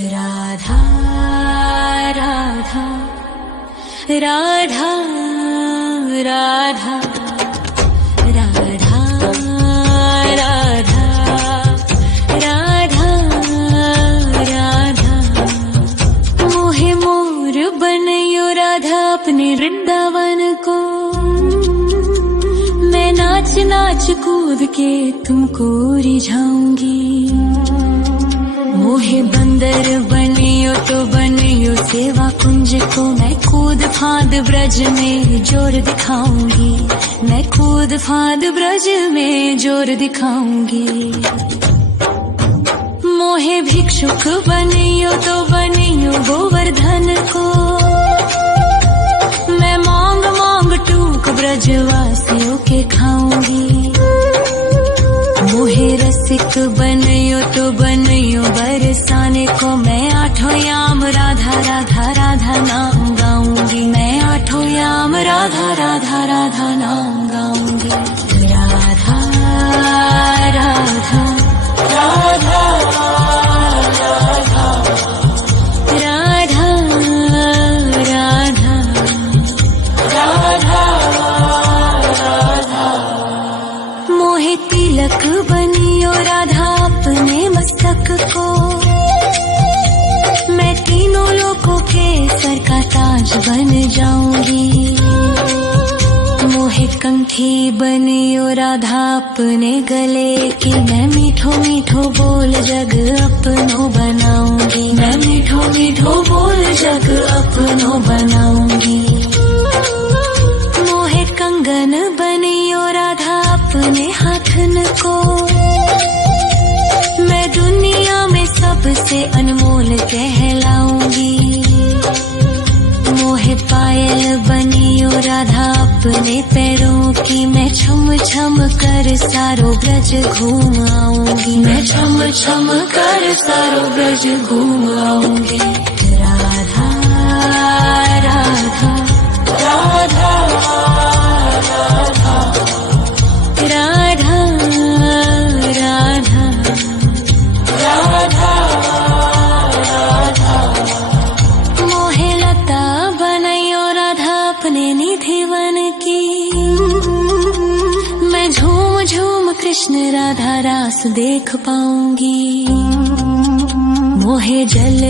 राधा राधा राधा राधा राधा राधा राधा राधा मोहे मोर बनयो राधा अपने वृंदावन को। मैं नाच नाच कूद के तुमको रिझाऊंगी। मोहे बंदर बनियो तो बनियो सेवा कुंज को। मैं कूद फांद ब्रज में जोर दिखाऊंगी। मैं कूद फांद ब्रज में जोर दिखाऊंगी। मोहे भिक्षुक बनियो तो बनियो गोवर्धन को। मैं मांग मांग टूक ब्रजवासियों के खाऊंगी। मोहे रसिक बनियो तो बनियो बरसाने को। मैं आठों याम राधा राधा राधा नाम गाऊंगी। मैं आठों याम राधा राधा राधा नाम गाऊंगी। राधा राधा राधा राधा राधा राधा राधा मोहे तिलक बनियो राधा अपने मस्तक को। मैं तीनों लोगों के सर का ताज बन जाऊंगी। मोहे कंठी बनियो राधा अपने गले की। मैं मीठो मीठो बोल जग अपनो बनाऊंगी। मैं मीठो मीठो बोल जग अपनो बनाऊंगी। मोहे कंगन बनियो राधा अपने हाथन को। मैं दुनिया में सबसे अनमोल कहलाऊंगी। मोहे पायल बनियो राधा अपने पैरों की। मैं छम छम कर सारो ब्रज घूम आऊंगी। मैं छम छम कर सारो ब्रज घूम आऊंगी। राधा राधा राधा राधा राधा राधा राधा राधा मोहे लता बनयो राधा अपने निधि वन की। मैं झूम झूम कृष्ण राधा रास देख पाऊंगी। मोहे जल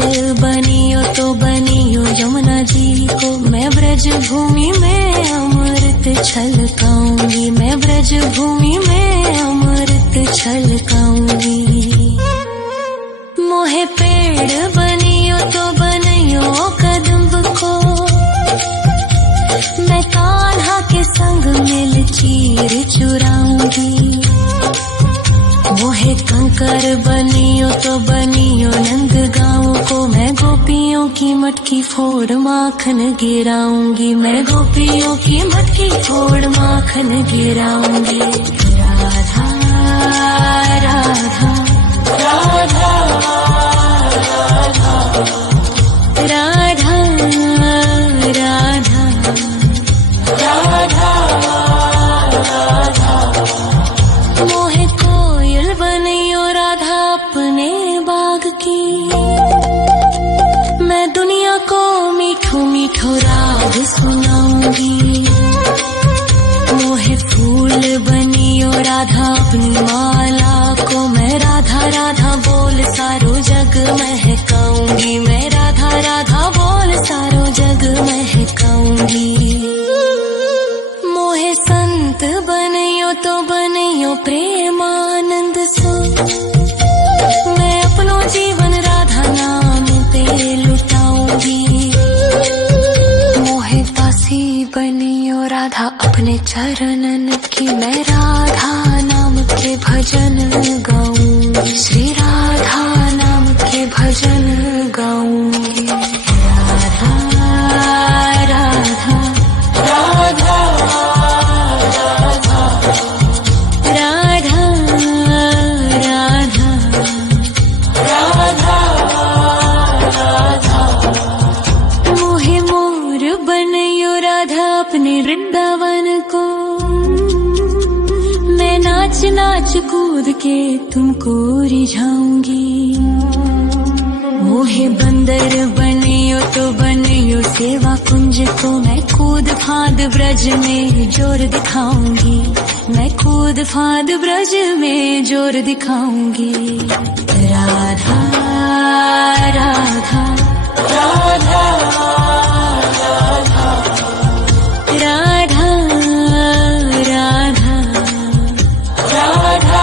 बनियो तो बनियो यमुना जी को। मैं ब्रज भूमि में अमृत छलकाऊंगी। मैं ब्रज भूमि में अमृत छलकाऊंगी। मोहे पेड़ बनियो तो बनियो कदम्ब को। मैं कान्हा के संग मिल चीर चुराऊंगी। मोहे कंकर बनियो तो बनियो नंद गाँव को। मैं गोपियों की मटकी फोड़ माखन गिराऊंगी। मैं गोपियों की मटकी फोड़ माखन गिराऊंगी। राधा राधा राधा राधा राधा राधा राधा मोहे कोयल बनियो राधा अपने बाग की। मैं दुनिया को मीठो मीठो राग सुनाऊंगी। मोहे फूल बनियो राधा अपनी माला को। मैं राधा राधा बोल सारो जग महकाऊंगी। मैं राधा राधा बोल सारो जग महकाऊंगी। मोहे संत बनियो तो बनियो प्रेमानंद सो। मैं अपनो जीवन राधा नाम पे लुटाऊंगी। मोहे दासी बनियो राधा अपने चरणन की। मैं राधा नाम के भजन गाऊंगी। श्री राधा नाम के भजन गाऊंगी। राधा राधा राधा राधा राधा राधा राधा राधा मोहे मोर बनयो राधा अपने वृंदावन को। मैं नाच नाच कूद के तुमको रिझाऊंगी। मोहे बंदर बनियो तो बनियो सेवा कुंज को मैं कूद फाद ब्रज में जोर दिखाऊंगी, मैं कूद फाद ब्रज में जोर दिखाऊंगी। राधा राधा राधा राधा राधा राधा राधा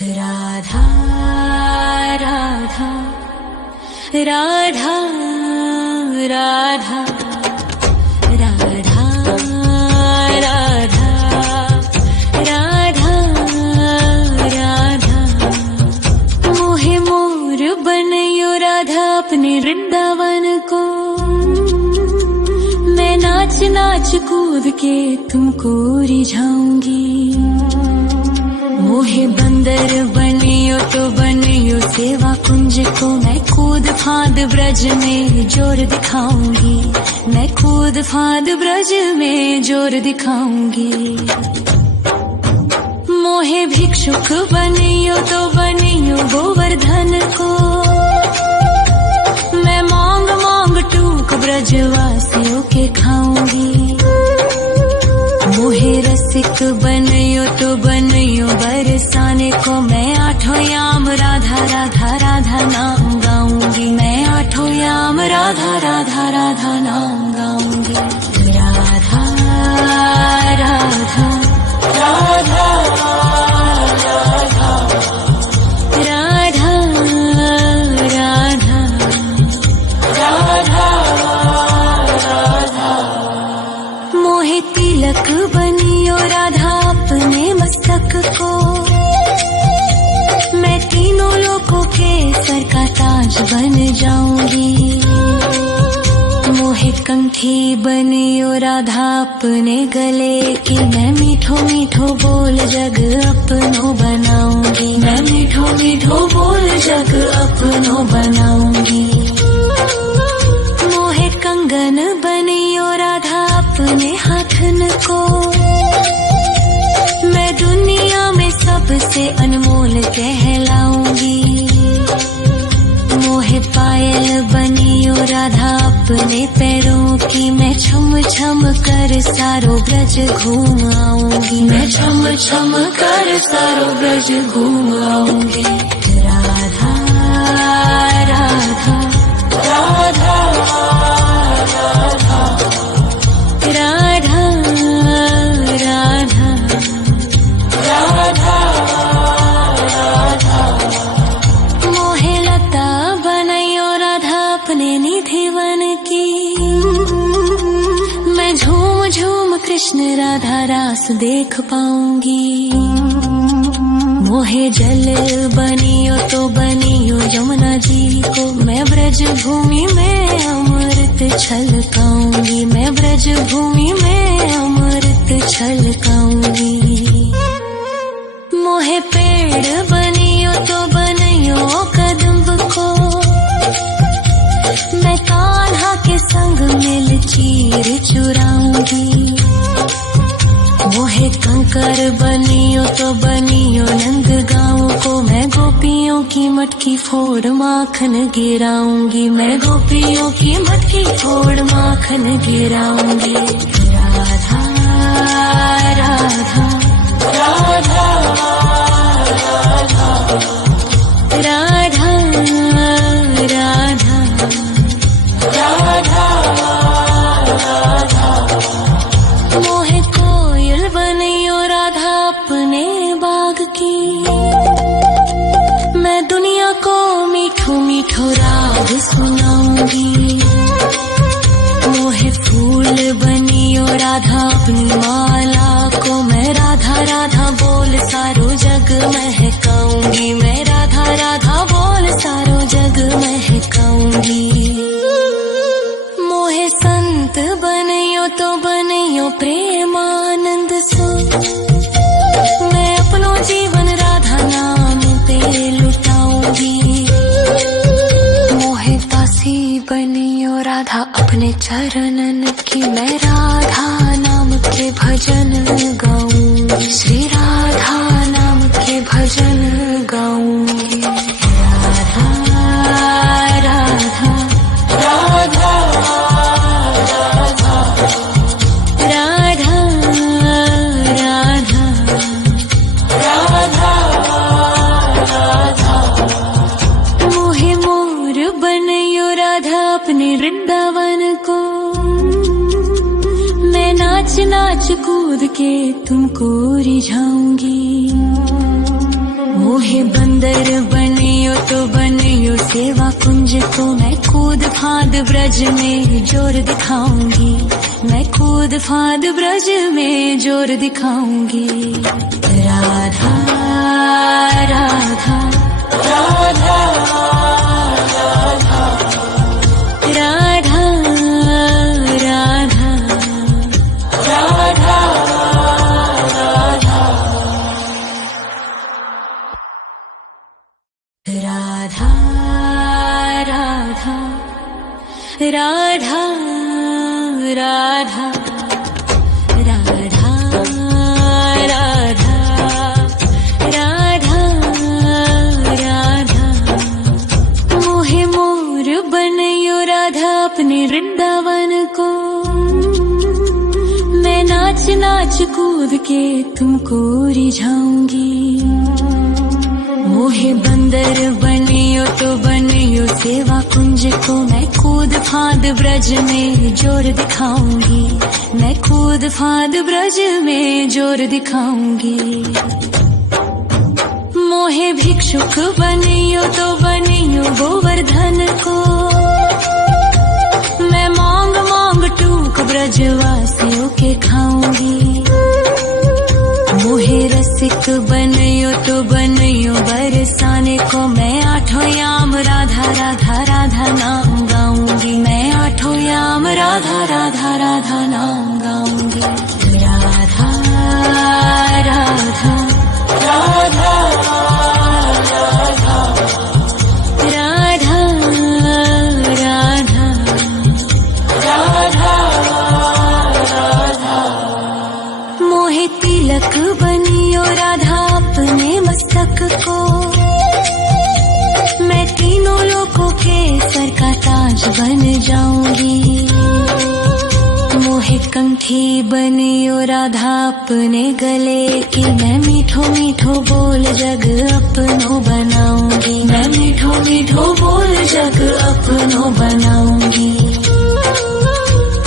राधा राधा राधा राधा राधा राधा राधा राधा मोहे मोर बनयो राधा अपने वृंदावन को, मैं नाच नाच कूद के तुमको रिझाऊंगी। मोहे बंदर बनियो तो बनियो सेवा कुंज को मैं कूद फाद ब्रज में जोर दिखाऊंगी, मैं कूद फाद ब्रज में जोर दिखाऊंगी। मोहे भिक्षुक बनियो तो बनियो गोवर्धन को, मैं मांग मांग टूक ब्रजवासियों के खाऊंगी। मोहे रसिक बनयो तो बनयो बरसाने को, मैं आठों याम राधा राधा राधा नाम गाऊंगी, मैं आठों याम राधा राधा राधा नाम गाऊंगी। राधा राधा राधा राधा राधा राधा राधा मोहे तिलक बनियो राधा अपने मस्तक को, मैं तीनों लोगों के सर का ताज बन जाऊंगी। मोहे कंठी बनियो राधा अपने गले की, मैं मीठो मीठो बोल जग अपनो बनाऊंगी, मैं मीठो मीठो बोल जग अपनो बनाऊंगी। मोहे कंगन बनियो राधा अपने हाथन को, मैं दुनिया में सबसे अनमोल कहलाऊंगी। मोहे पायल बनियो राधा अपने पैरों की, मैं छम छम कर सारो ब्रज घूम आऊंगी, मैं छम छम कर सारो ब्रज घूम आऊंगी। राधा राधा राधा राधा राधा राधा राधा मोहे लता बनयो राधा अपने निधि वन की, मैं झूम झूम कृष्ण राधा रास देख पाऊंगी। मोहे जल बनियो तो बनियो यमुना जी को, मैं ब्रज भूमि में अमृत छलकाऊंगी, मैं ब्रज भूमि में अमृत छलकाऊंगी। मोहे पेड़ बनियो तो बनियो कदम्ब को, मैं कान्हा के संग मिल चीर चुराऊंगी। मोहे कंकर बनियो तो बनियो नंद गाँव को, मैं गोपियों की मटकी फोड़ माखन गिराऊंगी, मैं गोपियों की मटकी फोड़ माखन गिराऊंगी। राधा राधा राधा राधा राधा राधा राधा मोहे कोयल बनियो राधा अपने बाग की, मैं दुनिया को मीठो मीठो राग सुनाऊंगी। मोहे फूल बनियो राधा अपनी माला को, मैं राधा राधा बोल सारो जग महकाऊंगी, मैं राधा राधा बोल सारो जग महकाऊंगी। मोहे संत बनियो तो बनियो प्रेमानंद सो, मैं अपनो जीवन राधा नाम पे लुटाऊंगी। मोहे दासी बनियो राधा अपने चरणन की, मैं राधा नाम के भजन गाऊंगी। श्री राधा के तुमको रिझाऊंगी। मोहे बंदर बनियो तो बनियो सेवा कुंज को, मैं कूद फांद ब्रज में जोर दिखाऊंगी। मैं कूद फांद ब्रज में जोर दिखाऊंगी। राधा राधा राधा राधा राधा राधा राधा राधा राधा राधा राधा राधा राधा। मोहे मोर बनयो राधा अपने वृंदावन को, मैं नाच नाच कूद के तुमको रिझाऊंगी। मोहे बंदर बनियो तो बनियो सेवा कुंज को, मैं कूद फांद ब्रज में जोर दिखाऊंगी। मैं कूद फांद ब्रज में जोर दिखाऊंगी। मोहे भिक्षुक बनियो तो बनियो गोवर्धन को, मैं मांग मांग टूक ब्रजवासियों के खाऊंगी। मोहे रसिक बनियो तो बनियो बरसाने को, मैं आठों याम राधा राधा राधा नाम गाऊंगी। मैं आठों याम राधा राधा राधा नाम गाऊंगी। राधा राधा राधा राधा राधा राधा राधा। मोहे तिलक बनियो राधा अपने मस्तक को, मैं तीनों लोगों के सर का ताज बन जाऊंगी। मोहे कंठी बनियो राधा अपने गले की, मैं मीठो मीठो बोल जग अपनो बनाऊंगी। मैं मीठो मीठो बोल जग अपनो बनाऊंगी।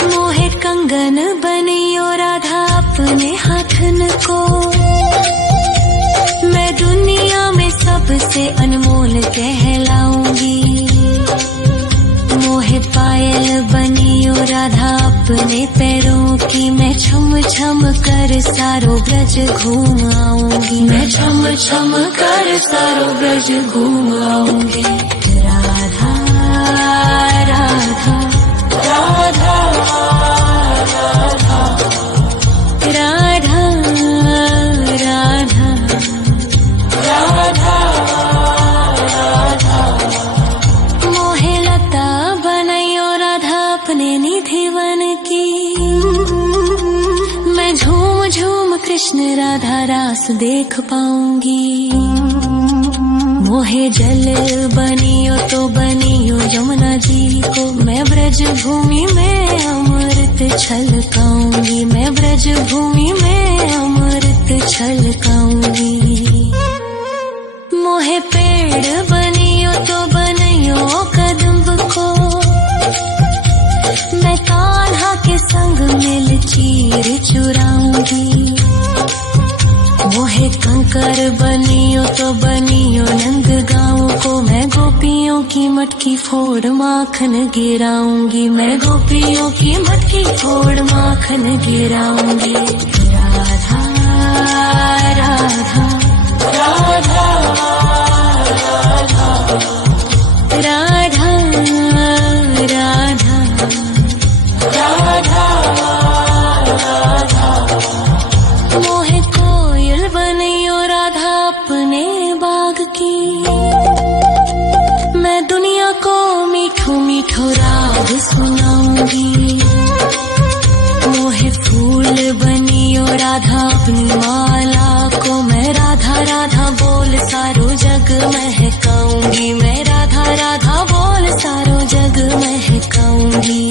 मोहे कंगन बनियो राधा अपने हाथन को, मैं दुनिया में सबसे अनमोल कहलाऊंगी। मोहे पायल बनियो राधा अपने पैरों की, मैं छम छम कर सारो ब्रज घूम आऊंगी। मैं छम छम कर सारो ब्रज घूम आऊंगी। राधा राधा राधा राधा राधा राधा राधा राधा। मोहे लता बनयो राधा अपने निधिवन की, मैं झूम झूम कृष्ण राधा रास देख पाऊंगी। मोहे जल बनियो तो बनियो यमुना जी को, मैं ब्रज भूमि में अमृत छलकाऊंगी। मैं ब्रज भूमि में अमृत छलकाऊंगी। मोहे पेड़ बनियो तो बनियो कदम्ब को, मैं कान्हा के संग मिल चीर चुराऊंगी। मोहे कंकर बनियो तो बनियो नंद गाँव को, मैं गोपियों की मटकी फोड़ माखन गिराऊंगी। मैं गोपियों की मटकी फोड़ माखन गिराऊंगी। राधा राधा राधा राधा राधा राधा राधा। मोहे कोयल बनियो राधा अपने बाग की, मैं दुनिया को मीठो मीठो राग सुनाऊंगी। मोहे फूल बनियो राधा अपनी माला को, मैं राधा राधा बोल सारो जग महकाऊंगी। मैं राधा राधा बोल सारो जग महकाऊंगी।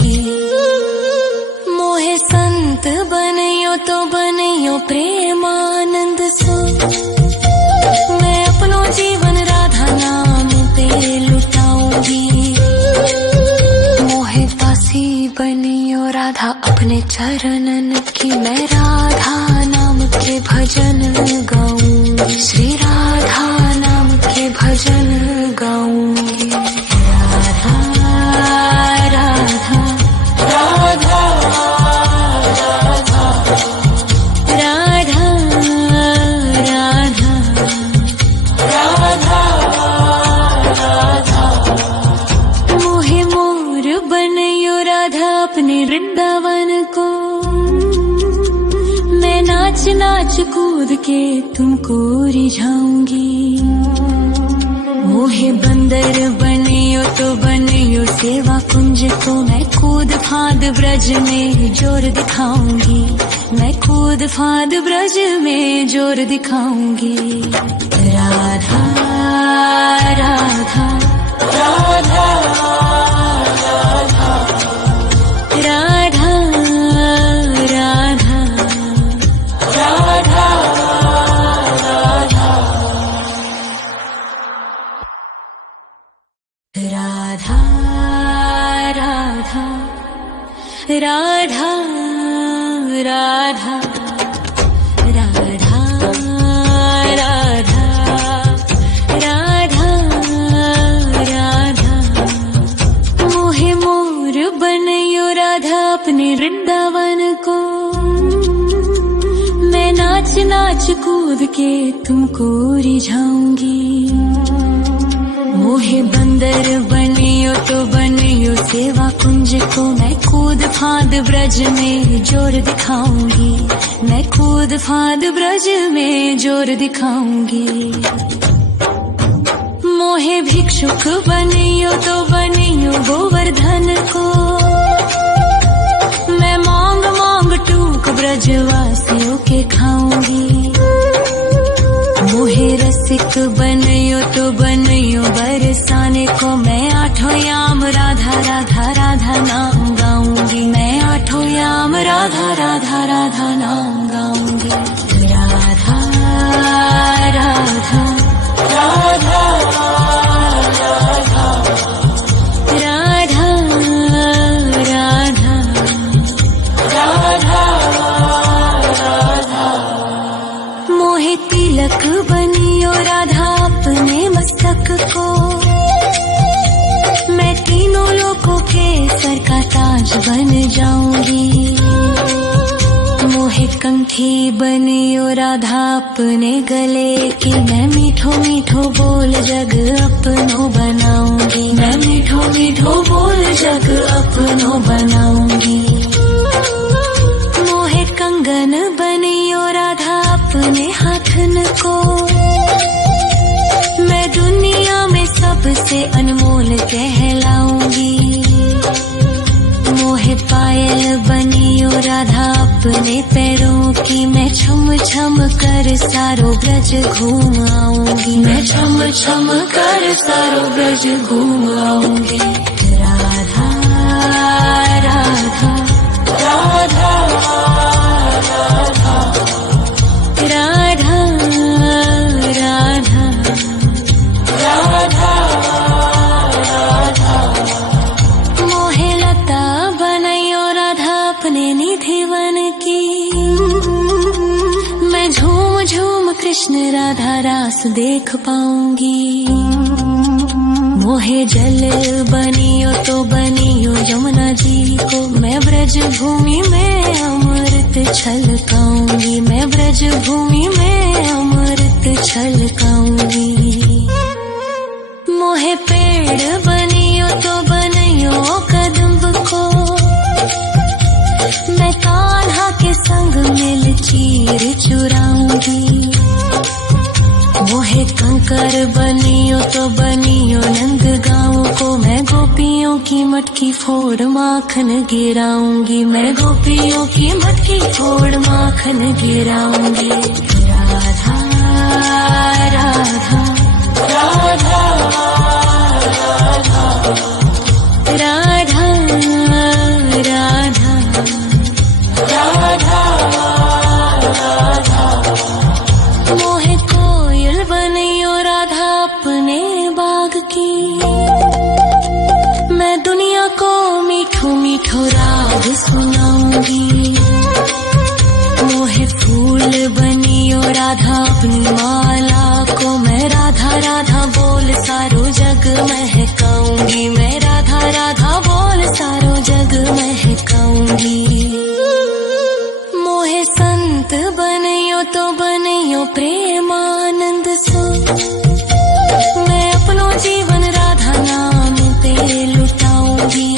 मोहे संत बनियो तो बनियो प्रेमानंद सो, मैं अपनो जीवन राधा नाम पे लुटाऊंगी। मोहे दासी बनियो राधा अपने चरणन की, मैं राधा श्री राधा नाम के भजन गाऊंगी। राधा राधा राधा राधा राधा राधा राधा मोहे मोर बनयो राधा अपने वृंदावन को। मैं नाच नाच कूद के तुमको रिझाऊंगी। मोहे बंदर बनियो तो बनियो सेवा कुंज को। मैं कूद फांद ब्रज में जोर दिखाऊंगी। मैं कूद फांद ब्रज में जोर दिखाऊंगी। राधा राधा राधा राधा राधा राधा राधा राधा राधा राधा राधा राधा राधा राधा राधा मोहे मोर बनयो राधा अपने वृंदावन को। मैं नाच नाच कूद के तुमको रिझाऊंगी। मोहे बंदर बनियो तो बनियो सेवा कुंज को। मैं कूद फांद ब्रज में जोर दिखाऊंगी। मैं कूद फांद ब्रज में जोर दिखाऊंगी। मोहे भिक्षुक बनियो तो बनियो गोवर्धन को। मैं मांग मांग टूक ब्रजवासियों के खाऊंगी। मोहे रसिक बनयो तो बनयो बरसाने को। मैं आठों याम राधा राधा राधा नाम गाऊंगी। मैं आठों याम राधा राधा राधा नाम गाऊंगी। राधा राधा राधा राधा राधा राधा राधा मोहे तिलक बनियो राधा अपने मस्तक को। मैं तीनों लोगों के सर का ताज बन जाऊंगी। मोहे कंठी बनियो राधा अपने गले की। मैं मीठो मीठो बोल जग अपनो बनाऊंगी। मैं मीठो मीठो बोल जग अपनो बनाऊंगी। मोहे कंगन बनियो राधा अपने हाथन को। मैं दुनिया में सबसे अनमोल कहलाऊंगी। मोहे पायल बनियो राधा अपने पैरों की। मैं छम छम कर सारो ब्रज घूम आऊंगी। मैं छम छम कर सारो ब्रज घूम आऊंगी। राधा राधा राधा राधा राधा राधा राधा राधा मोहे लता बनयो राधा अपने निधि वन की। मैं झूम झूम कृष्ण राधा रास देख पाऊंगी। मोहे जल बनियो तो बनियो यमुना जी को। मैं ब्रज भूमि में अमृत छलकाऊंगी। मैं ब्रज भूमि में अमृत छलकाऊंगी। मोहे पेड़ बनियो तो बनियो कदम्ब को। मैं कान्हा के संग मिल चीर चुराऊंगी। मोहे कंकर बनियो तो बनियो नंद गाँव को। मैं गोपियों की मटकी फोड़ माखन गिराऊंगी। मैं गोपियों की मटकी फोड़ माखन गिराऊंगी। राधा राधा राधा राधा राधा राधा राधा मोहे कोयल बनियो राधा अपने बाग की। मैं दुनिया को मीठो मीठो राग सुनाऊंगी। मोहे फूल बनियो राधा अपनी माला को मैं राधा राधा बोल सारो जग महकाऊंगी, मैं राधा राधा बोल सारो जग महकाऊंगी। मोहे संत बनियो तो बनियो प्रेमानंद सो, मैं अपनो जीवन राधा नाम पे लुटाऊंगी।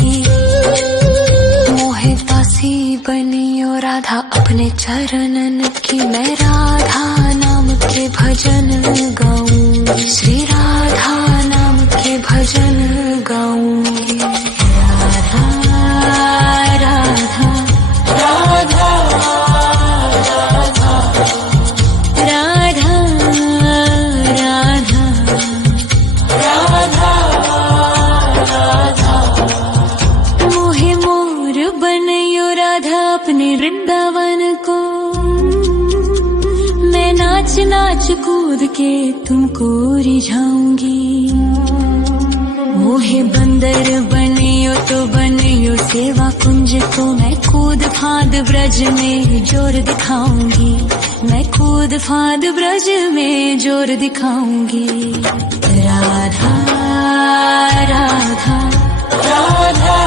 मोहे दासी बनियो राधा अपने चरणन की, मैं राधा नाम के भजन गाऊंगी, श्री राधा नाम के भजन गाऊंगी। राधा राधा राधा राधा राधा राधा। मोहे मोर बनियो राधा अपने वृंदावन को, मैं नाच नाच कूद के तुमको रिझाऊंगी। मोहे बंदर बनियो तो बनियो सेवा कुंज को, मैं कूद फाद ब्रज में जोर दिखाऊंगी, मैं कूद फाद ब्रज में जोर दिखाऊंगी। राधा राधा राधा राधा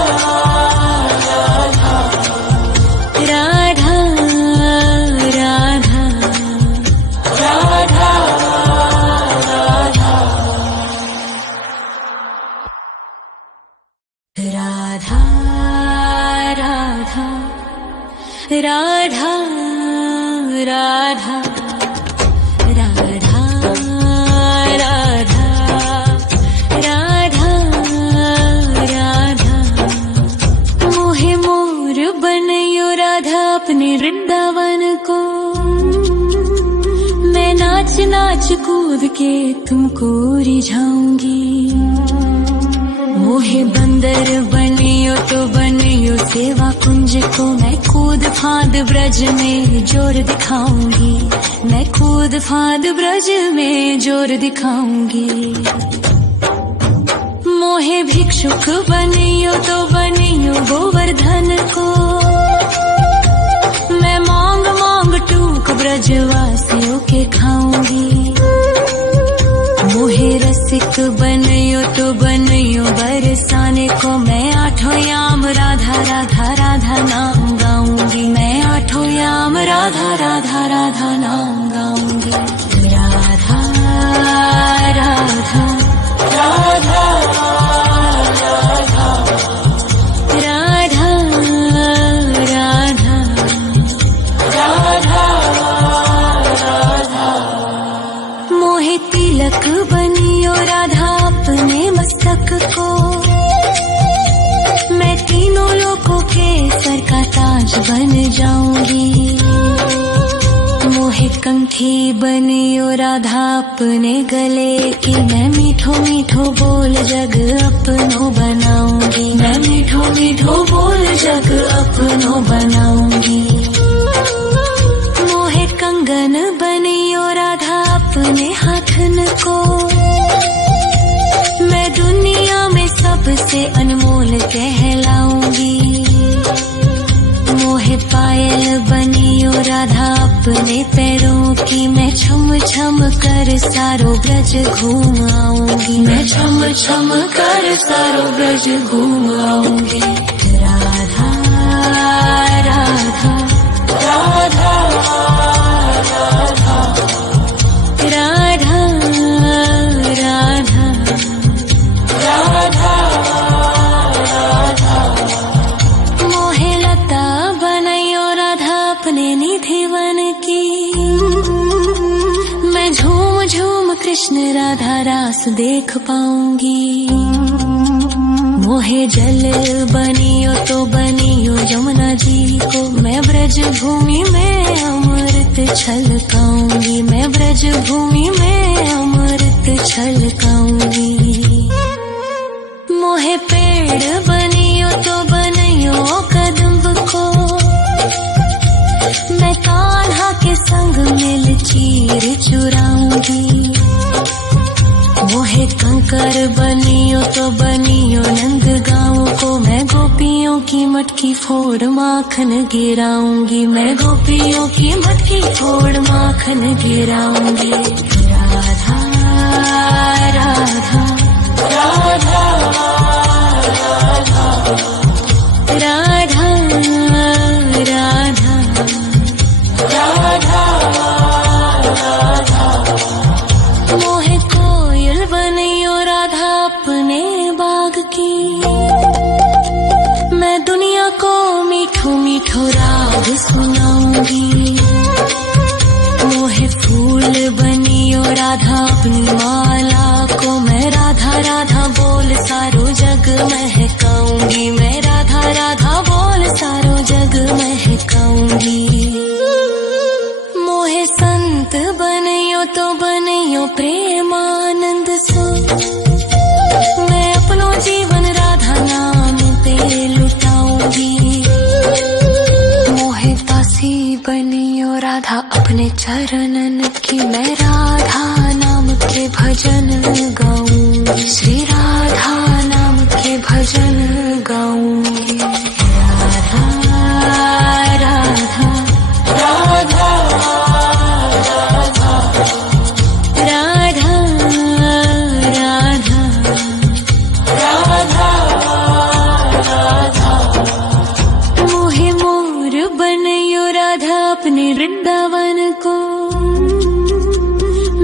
राधा राधा राधा राधा राधा राधा राधा राधा राधा राधा राधा। मोहे मोर बनियो राधा अपने वृंदावन को, मैं नाच नाच कूद के तुमको रिझाऊंगी। मोहे बंदर बनियो तो बनियो सेवा कुंज को, मैं कूद फाद ब्रज में जोर दिखाऊंगी, मैं कूद फाद ब्रज में जोर दिखाऊंगी। मोहे भिक्षुक बनियो तो बनियो गोवर्धन को, मैं मांग मांग टूक ब्रजवासियों के खाऊंगी। मोहे रसिक बनियो तो बनियो बरसाने को, मैं आठों याम राधा राधा राधा नाम गाऊंगी, मैं आठों याम राधा राधा राधा नाम गाऊंगी। राधा राधा राधा राधा राधा राधा राधा राधा। मोहे तिलक बनियो राधा अपने मस्तक को, मैं तीनों लोगों के सर का ताज बन जाऊंगी। मोहे कंठी बनियो राधा अपने गले की, मैं मीठो मीठो बोल जग अपनो बनाऊंगी, मैं मीठो मीठो बोल जग अपनो बनाऊंगी। मोहे कंगन बनियो राधा अपने हाथन को, मैं दुनिया में सबसे अनमोल कहलाऊंगी। मोहे पायल बनियो राधा अपने पैरों की, मैं छम छम कर सारो ब्रज घूम आऊंगी, मैं छम छम कर सारो ब्रज घूम आऊंगी। राधा राधा राधा राधा राधा राधा राधा राधा। मोहे लता बनियो राधा अपने निधिवन की, मैं झूम झूम कृष्ण राधा रास देख पाऊंगी। मोहे जल बनियो तो बनियो यमुना जी को, मैं ब्रज भूमि में अमृत छलकाऊंगी, मैं ब्रज भूमि में अमृत छलकाऊंगी। मोहे पेड़ बनियो तो बनियो कदम्ब को, मैं कान्हा के संग मिल चीर चुराऊंगी। मोहे कंकर बनियो तो बनियो नंद गाँव को, मैं गोपियों की मटकी फोड़ माखन गिराऊंगी, मैं गोपियों की मटकी फोड़ माखन गिराऊंगी। राधा राधा राधा राधा राधा राधा राधा। मोहे कोयल बनियो राधा अपने बाग की, मैं दुनिया को मीठो मीठो राग सुनाऊंगी। मोहे फूल बनियो राधा अपनी माला को, मैं राधा राधा बोल सारो जग महकाऊंगी, मैं राधा राधा बोल सारो जग महकाऊंगी। मोहे संत बनियो तो बनियो प्रेमानंद सो, मैं अपनो जीवन राधा नाम पे लुटाऊंगी। मोहे दासी बनियो राधा अपने चरणन की, मैं राधा नाम के भजन गाऊंगी, श्री राधा नाम के भजन गाऊंगी। राधा राधा राधा राधा राधा राधा। मोहे मोर बनियो राधा अपने वृंदावन को,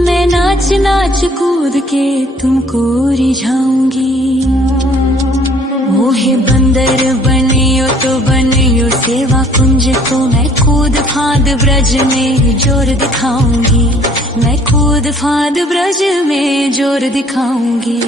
मैं नाच नाच कूद के तुमको रिझाऊंगी। मोहे बंदर बनियो तो बनियो सेवा कुंज को, मैं कूद फांद ब्रज में जोर दिखाऊंगी, मैं कूद फांद ब्रज में जोर दिखाऊंगी।